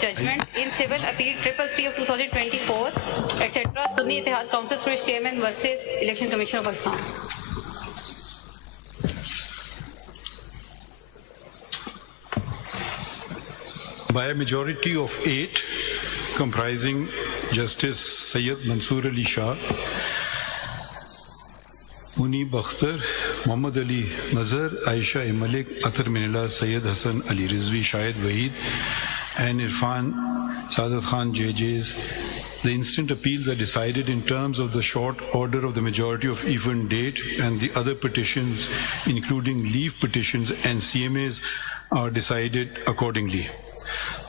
Judgment in Civil Appeal 333 of 2024, etc. Sunni Ittihad Council through its chairman versus Election Commission of Pakistan. By a majority of 8, comprising Justice Sayyid Mansoor Ali Shah, Munib Akhtar, Muhammad Ali Mazhar, Aisha Malik, Athar Minillah, Sayyid Hassan Ali Rizvi, Shahid Waheed, and Irfan Saadat Khan JJs, the instant appeals are decided in terms of the short order of the majority of even date, and the other petitions, including leave petitions and CMAs, are decided accordingly.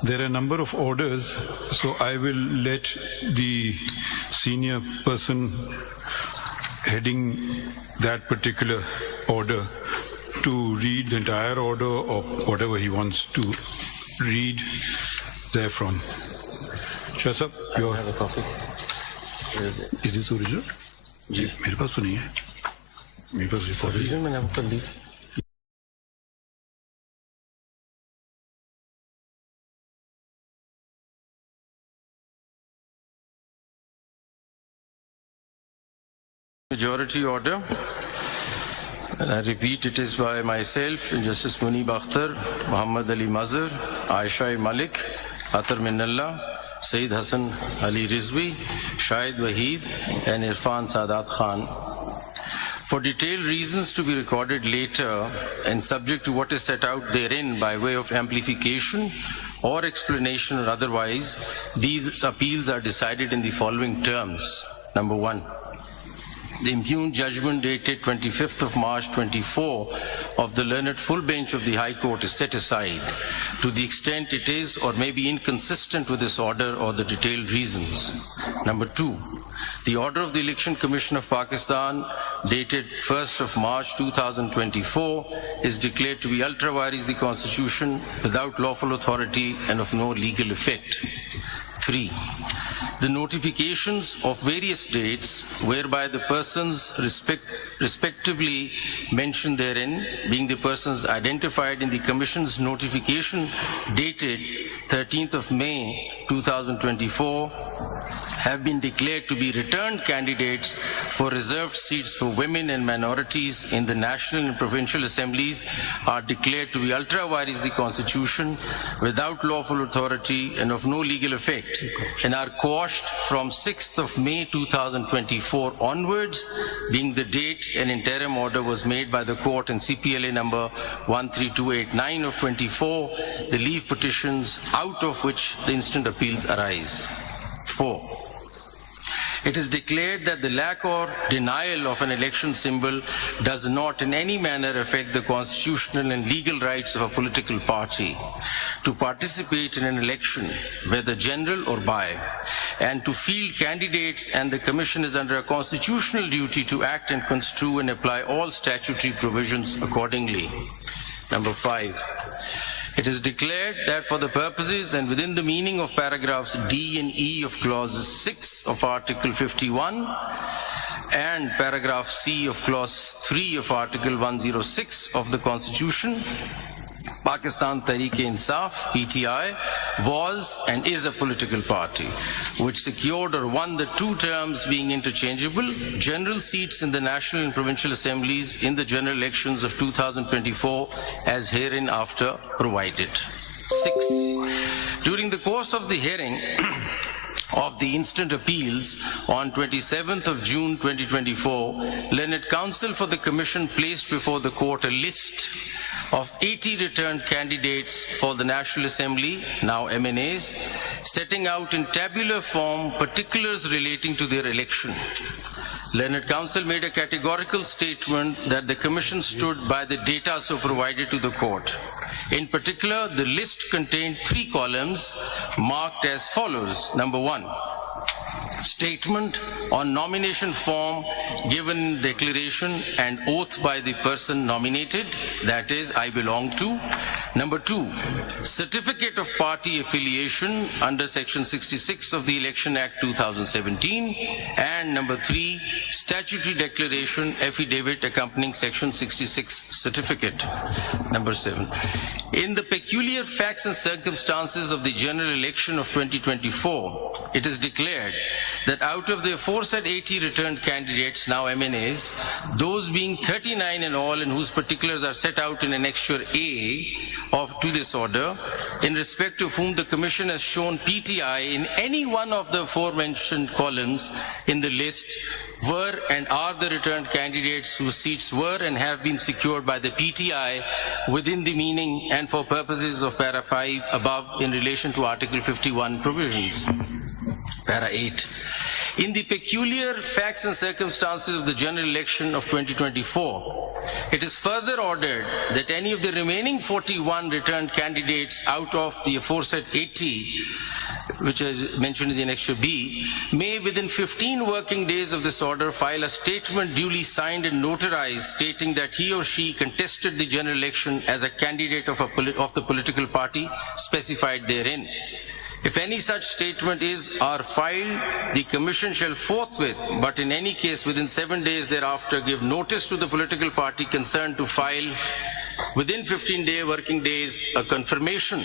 There are a number of orders, so I will let the senior person heading that particular order to read the entire order or whatever he wants to read therefrom. Shah Sahab, your... I have a copy. Is this original? जी मेरे पास तो नहीं है. मेरे पास original मैंने आपको दी. Majority order, and I repeat, it is by myself, Justice Munib Akhtar, Muhammad Ali Mazhar, Aisha Malik, Athar Minillah, Sayyid Hassan Ali Rizvi, Shahid Waheed, and Irfan Saadat Khan. For detailed reasons to be recorded later and subject to what is set out therein by way of amplification or explanation or otherwise, these appeals are decided in the following terms. Number 1. The impugned judgment dated 25th of March 24 of the learned full bench of the High Court is set aside to the extent it is or may be inconsistent with this order or the detailed reasons. Number 2, the order of the Election Commission of Pakistan dated 1st of March 2024 is declared to be ultra vires the Constitution, without lawful authority and of no legal effect. 3, the notifications of various dates whereby the persons respectively mentioned therein, being the persons identified in the Commission's notification dated 13th of May 2024, have been declared to be returned candidates for reserved seats for women and minorities in the national and provincial assemblies, are declared to be ultra vires the Constitution, without lawful authority and of no legal effect, and are quashed from 6th of May 2024 onwards, being the date an interim order was made by the court in CPLA number 13289 of 24, the leave petitions out of which the instant appeals arise. 4, it is declared that the lack or denial of an election symbol does not in any manner affect the constitutional and legal rights of a political party to participate in an election, whether general or by, and to field candidates, and the Commission is under a constitutional duty to act and construe and apply all statutory provisions accordingly. Number 5, it is declared that for the purposes and within the meaning of paragraphs D and E of clause 6 of Article 51 and paragraph C of clause 3 of Article 106 of the Constitution, Pakistan Tehreek-e-Insaf, PTI, was and is a political party which secured or won the 2 terms being interchangeable general seats in the national and provincial assemblies in the general elections of 2024 as hereinafter provided. 6, during the course of the hearing of the instant appeals on 27th of June 2024, Learned Counsel for the Commission placed before the court a list of 80 returned candidates for the National Assembly, now MNAs, setting out in tabular form particulars relating to their election. Learned Counsel made a categorical statement that the Commission stood by the data so provided to the court. In particular, the list contained 3 columns marked as follows. Number 1, statement on nomination form given in declaration and oath by the person nominated, that is, I belong to. Number 2, certificate of party affiliation under Section 66 of the Election Act 2017. And number 3, statutory declaration affidavit accompanying Section 66 certificate. Number 7, in the peculiar facts and circumstances of the general election of 2024, it is declared that out of the aforesaid 80 returned candidates, now MNAs, those being 39 in all and whose particulars are set out in Annexure A to this order, in respect of whom the Commission has shown PTI in any one of the aforementioned columns in the list, were and are the returned candidates whose seats were and have been secured by the PTI within the meaning and for purposes of Para 5 above in relation to Article 51 provisions. Para 8. In the peculiar facts and circumstances of the general election of 2024, it is further ordered that any of the remaining 41 returned candidates out of the aforesaid 80, which is mentioned in the Annexure B, may within 15 working days of this order file a statement duly signed and notarized stating that he or she contested the general election as a candidate of the political party specified therein. If any such statement is or filed, the Commission shall forthwith, but in any case within 7 days thereafter, give notice to the political party concerned to file within 15 working days a confirmation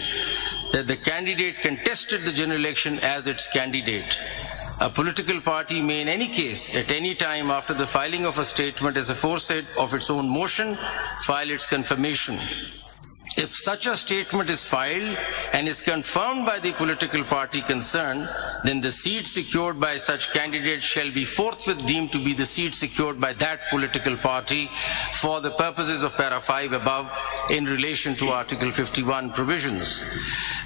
that the candidate contested the general election as its candidate. A political party may in any case, at any time after the filing of a statement as aforesaid of its own motion, file its confirmation. If such a statement is filed and is confirmed by the political party concerned, then the seat secured by such candidate shall be forthwith deemed to be the seat secured by that political party for the purposes of Para 5 above in relation to Article 51 provisions.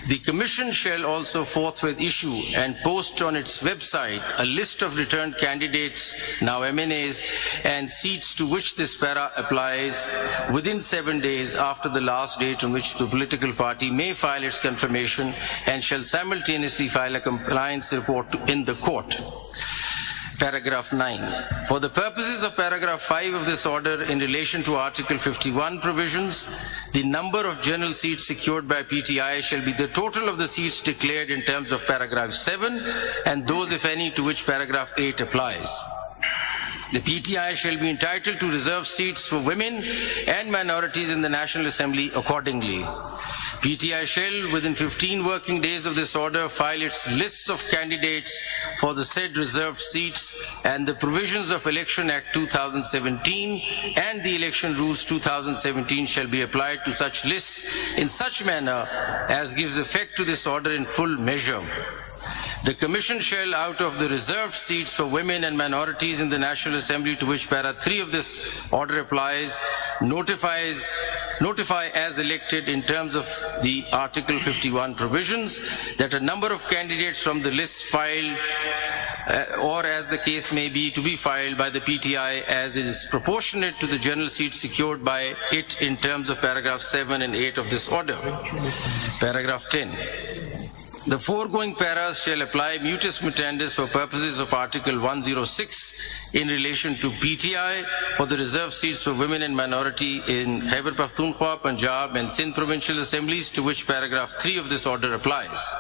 The Commission shall also forthwith issue and post on its website a list of returned candidates, now MNAs, and seats to which this para applies within 7 days after the last date on which the political party may file its confirmation, and shall simultaneously file a compliance report in the court. Paragraph 9. For the purposes of paragraph 5 of this order in relation to Article 51 provisions, the number of general seats secured by PTI shall be the total of the seats declared in terms of paragraph 7 and those, if any, to which paragraph 8 applies. The PTI shall be entitled to reserve seats for women and minorities in the National Assembly accordingly. PTI shall, within 15 working days of this order, file its lists of candidates for the said reserved seats, and the provisions of Election Act 2017 and the Election Rules 2017 shall be applied to such lists in such manner as gives effect to this order in full measure. The Commission shall, out of the reserved seats for women and minorities in the National Assembly to which para 3 of this order applies, notify as elected in terms of the Article 51 provisions that a number of candidates from the list filed or as the case may be to be filed by the PTI as it is proportionate to the general seats secured by it in terms of paragraph 7 and 8 of this order. Paragraph 10. The foregoing paras shall apply mutus mutandis for purposes of Article 106 in relation to PTI for the reserved seats for women and minority in Khyber Pakhtunkhwa, Punjab and Sindh provincial assemblies to which paragraph 3 of this order applies.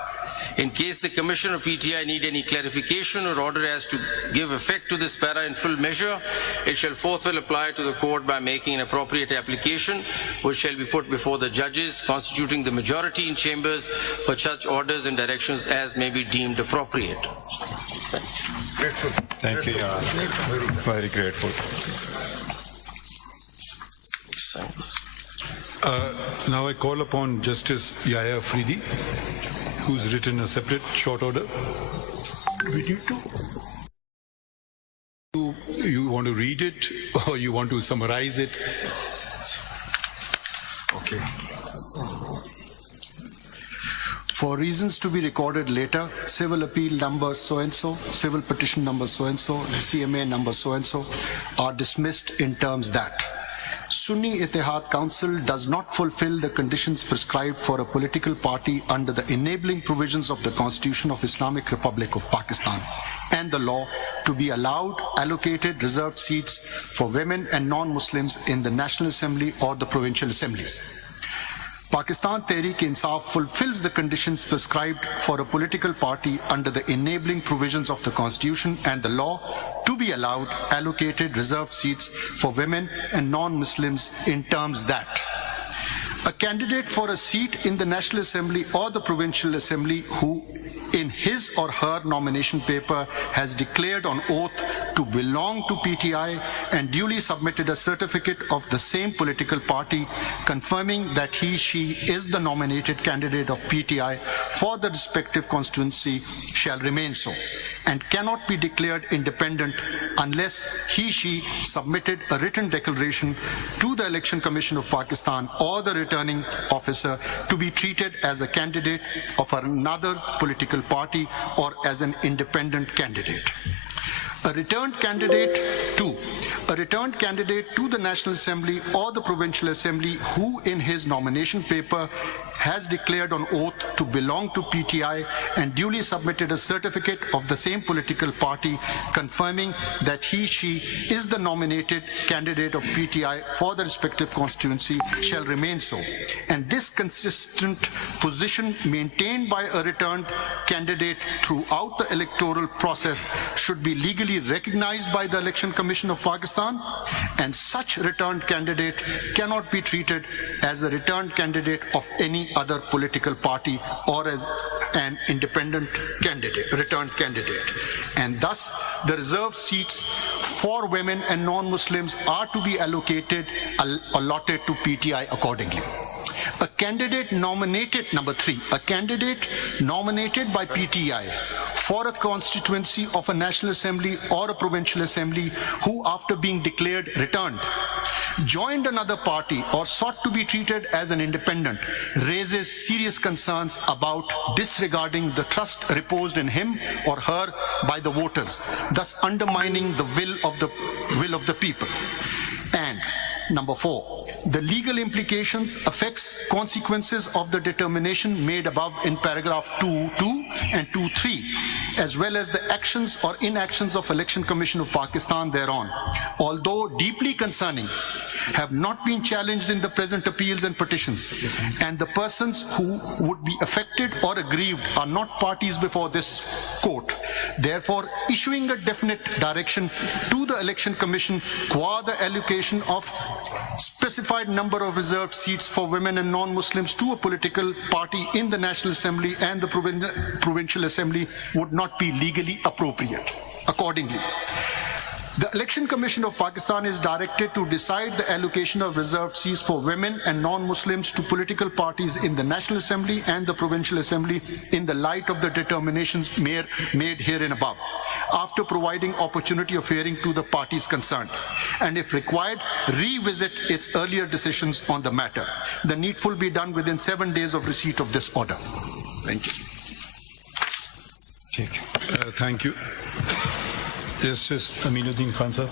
In case the Commission or PTI need any clarification or order as to give effect to this para in full measure, it shall forthwith apply to the court by making an appropriate application, which shall be put before the judges constituting the majority in chambers for such orders and directions as may be deemed appropriate. Thank you, Your Honor. Very grateful. Now I call upon Justice Yahya Afridi, who's written a separate short order. You want to read it or you want to summarize it? Okay. For reasons to be recorded later, civil appeal number so-and-so, civil petition number so-and-so, CMA number so-and-so are dismissed in terms that Sunni Ittihad Council does not fulfill the conditions prescribed for a political party under the enabling provisions of the Constitution of Islamic Republic of Pakistan and the law to be allowed allocated reserved seats for women and non-Muslims in the National Assembly or the provincial assemblies. Pakistan Tehreek-e-Insaf fulfills the conditions prescribed for a political party under the enabling provisions of the Constitution and the law to be allowed allocated reserved seats for women and non-Muslims in terms that a candidate for a seat in the National Assembly or the Provincial Assembly who in his or her nomination paper has declared on oath to belong to PTI and duly submitted a certificate of the same political party confirming that he/she is the nominated candidate of PTI for the respective constituency shall remain so and cannot be declared independent unless he/she submitted a written declaration to the Election Commission of Pakistan or the returning officer to be treated as a candidate of another political party or as an independent candidate. A returned candidate to the National Assembly or the Provincial Assembly who in his nomination paper has declared on oath to belong to PTI and duly submitted a certificate of the same political party confirming that he/she is the nominated candidate of PTI for the respective constituency shall remain so. And this consistent position maintained by a returned candidate throughout the electoral process should be legally recognized by the Election Commission of Pakistan, and such returned candidate cannot be treated as a returned candidate of any other political party or as an independent candidate, returned candidate. And thus, the reserved seats for women and non-Muslims are to be allotted to PTI accordingly. A candidate nominated, number 3, a candidate nominated by PTI for a constituency of a National Assembly or a Provincial Assembly who, after being declared returned, joined another party or sought to be treated as an independent raises serious concerns about disregarding the trust reposed in him or her by the voters, thus undermining the will of the people. And number 4, the legal implications, effects, consequences of the determination made above in paragraph 2.2 and 2.3, as well as the actions or inactions of Election Commission of Pakistan thereon, although deeply concerning, have not been challenged in the present appeals and petitions, and the persons who would be affected or aggrieved are not parties before this court. Therefore, issuing a definite direction to the Election Commission qua the allocation of specified number of reserved seats for women and non-Muslims to a political party in the National Assembly and the Provincial Assembly would not be legally appropriate. Accordingly, the Election Commission of Pakistan is directed to decide the allocation of reserved seats for women and non-Muslims to political parties in the National Assembly and the Provincial Assembly in the light of the determinations made herein above, after providing opportunity of hearing to the parties concerned, and if required, revisit its earlier decisions on the matter. The needful be done within 7 days of receipt of this order. Thank you. Thank you. Justice Aminuddin Khan sir.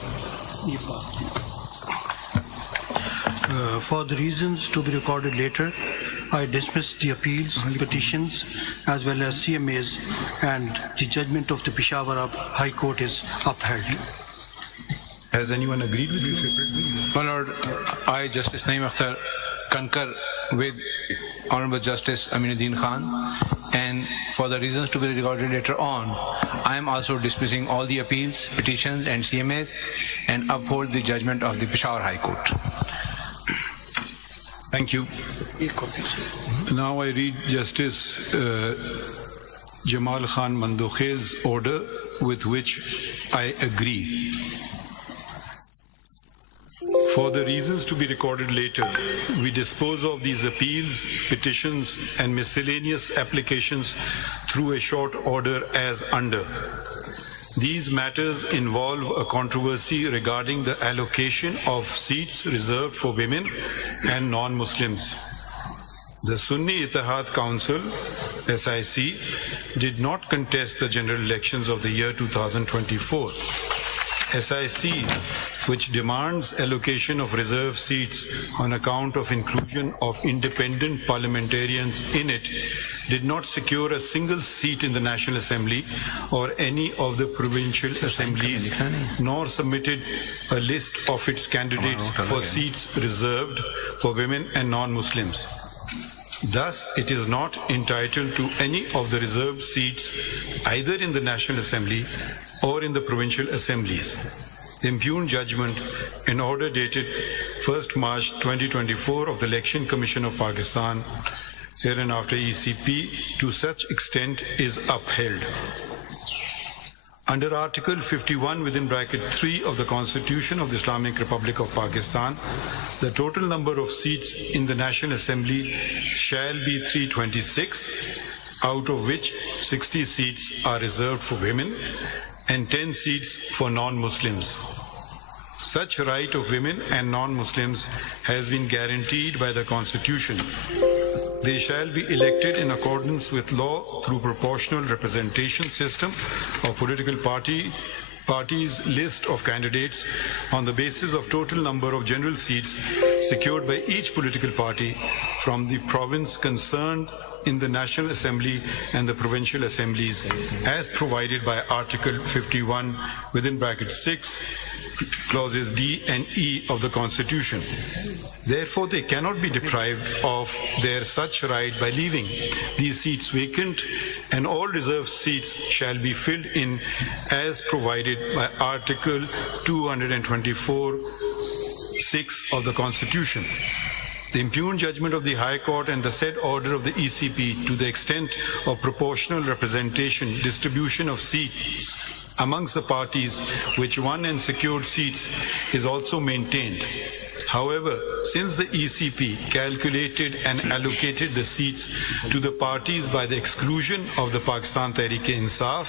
For the reasons to be recorded later, I dismiss the appeals, petitions, as well as CMAs, and the judgment of the Peshawar-High-Court is upheld. Has anyone agreed with you? My Lord, I, Justice Nadeem Akhtar, concur with Honorable Justice Aminuddin Khan, and for the reasons to be recorded later on, I am also dismissing all the appeals, petitions and CMAs and uphold the judgment of the Peshawar High Court. Thank you. Now I read Justice Jamal Khan Mandokhel's order, with which I agree. For the reasons to be recorded later, we dispose of these appeals, petitions, and miscellaneous applications through a short order as under. These matters involve a controversy regarding the allocation of seats reserved for women and non-Muslims. The Sunni Ittihad Council, SIC, did not contest the general elections of the year 2024. SIC, which demands allocation of reserved seats on account of inclusion of independent parliamentarians in it, did not secure a single seat in the National Assembly or any of the provincial assemblies, nor submitted a list of its candidates for seats reserved for women and non-Muslims. Thus, it is not entitled to any of the reserved seats either in the National Assembly or in the provincial assemblies. The impugned judgment in order dated 1st March 2024 of the Election Commission of Pakistan, hereinafter ECP, to such extent is upheld. Under Article 51 (3) of the Constitution of the Islamic Republic of Pakistan, the total number of seats in the National Assembly shall be 326, out of which 60 seats are reserved for women and 10 seats for non-Muslims. Such right of women and non-Muslims has been guaranteed by the Constitution. They shall be elected in accordance with law through proportional representation system of political parties list of candidates on the basis of total number of general seats secured by each political party from the province concerned in the National Assembly and the provincial assemblies as provided by Article 51 (6) clauses D and E of the Constitution. Therefore, they cannot be deprived of their such right by leaving these seats vacant, and all reserved seats shall be filled in as provided by Article 224(6) of the Constitution. The impugned judgment of the High Court and the said order of the ECP to the extent of proportional representation, distribution of seats amongst the parties which won and secured seats is also maintained. However, since the ECP calculated and allocated the seats to the parties by the exclusion of the Pakistan Tehreek-e-Insaf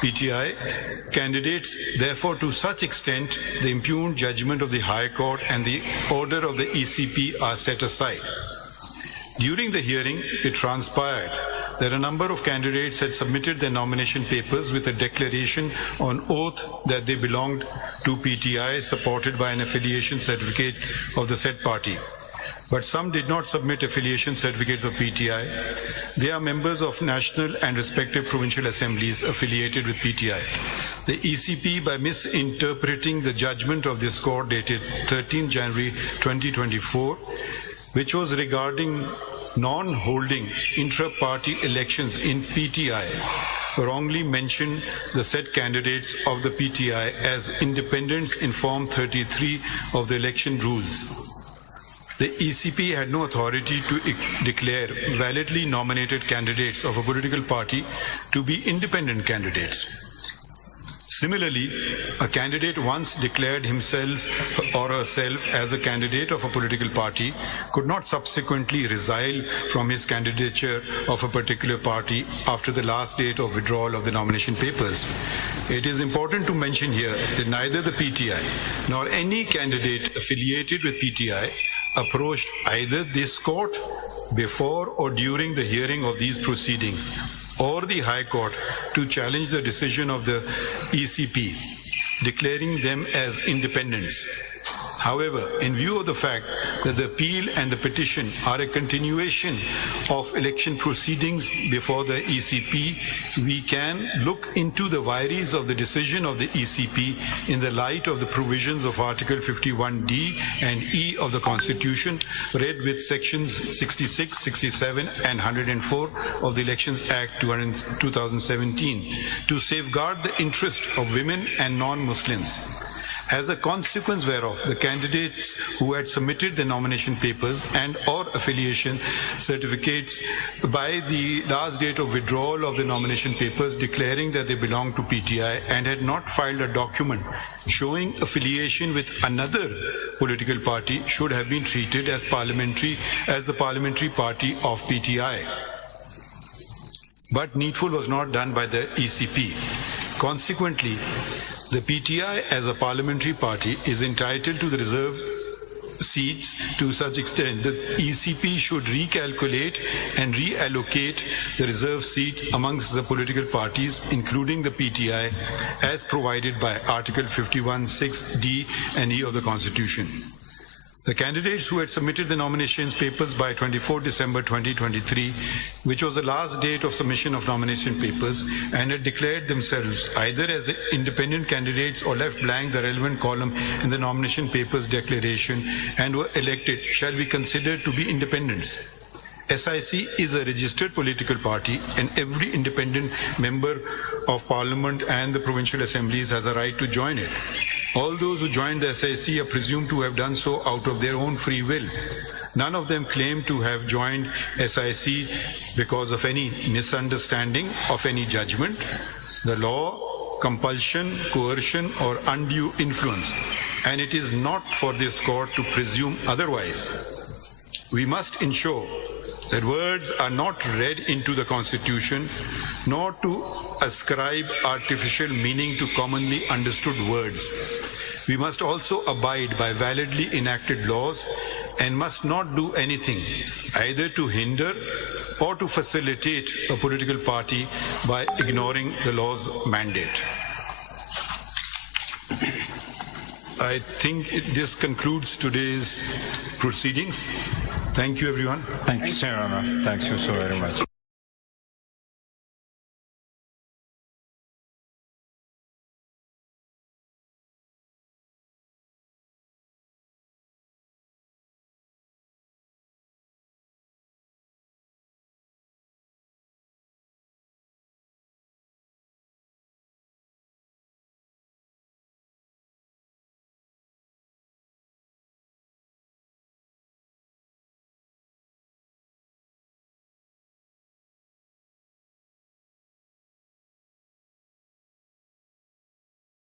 (PTI) candidates, therefore to such extent the impugned judgment of the High Court and the order of the ECP are set aside. During the hearing, it transpired that a number of candidates had submitted their nomination papers with a declaration on oath that they belonged to PTI, supported by an affiliation certificate of the said party. But some did not submit affiliation certificates of PTI. They are members of national and respective provincial assemblies affiliated with PTI. The ECP, by misinterpreting the judgment of this court dated 13 January 2024, which was regarding non-holding intra-party elections in PTI, wrongly mentioned the said candidates of the PTI as independents in Form 33 of the election rules. The ECP had no authority to declare validly nominated candidates of a political party to be independent candidates. Similarly, a candidate once declared himself or herself as a candidate of a political party could not subsequently resile from his candidature of a particular party after the last date of withdrawal of the nomination papers. It is important to mention here that neither the PTI nor any candidate affiliated with PTI approached either this court before or during the hearing of these proceedings or the High Court to challenge the decision of the ECP, declaring them as independents. However, in view of the fact that the appeal and the petition are a continuation of election proceedings before the ECP, we can look into the vagaries of the decision of the ECP in the light of the provisions of Article 51D and E of the Constitution, read with Sections 66, 67, and 104 of the Elections Act 2017, to safeguard the interest of women and non-Muslims. As a consequence whereof, the candidates who had submitted their nomination papers and or affiliation certificates by the last date of withdrawal of the nomination papers declaring that they belonged to PTI and had not filed a document showing affiliation with another political party should have been treated as the parliamentary party of PTI. But needful was not done by the ECP. Consequently, the PTI as a parliamentary party is entitled to the reserved seats to such extent that ECP should recalculate and reallocate the reserved seat amongst the political parties, including the PTI, as provided by Article 51(6)(d) and E of the Constitution. The candidates who had submitted the nominations papers by 24 December 2023, which was the last date of submission of nomination papers, and had declared themselves either as the independent candidates or left blank the relevant column in the nomination papers declaration and were elected, shall be considered to be independents. SIC is a registered political party, and every independent member of parliament and the provincial assemblies has a right to join it. All those who joined the SIC are presumed to have done so out of their own free will. None of them claim to have joined SIC because of any misunderstanding of any judgment, the law, compulsion, coercion, or undue influence, and it is not for this court to presume otherwise. We must ensure that words are not read into the Constitution, nor to ascribe artificial meaning to commonly understood words. We must also abide by validly enacted laws and must not do anything either to hinder or to facilitate a political party by ignoring the law's mandate. I think this concludes today's proceedings. Thank you, everyone. Thank you, Sir Honor. Thank you so very much.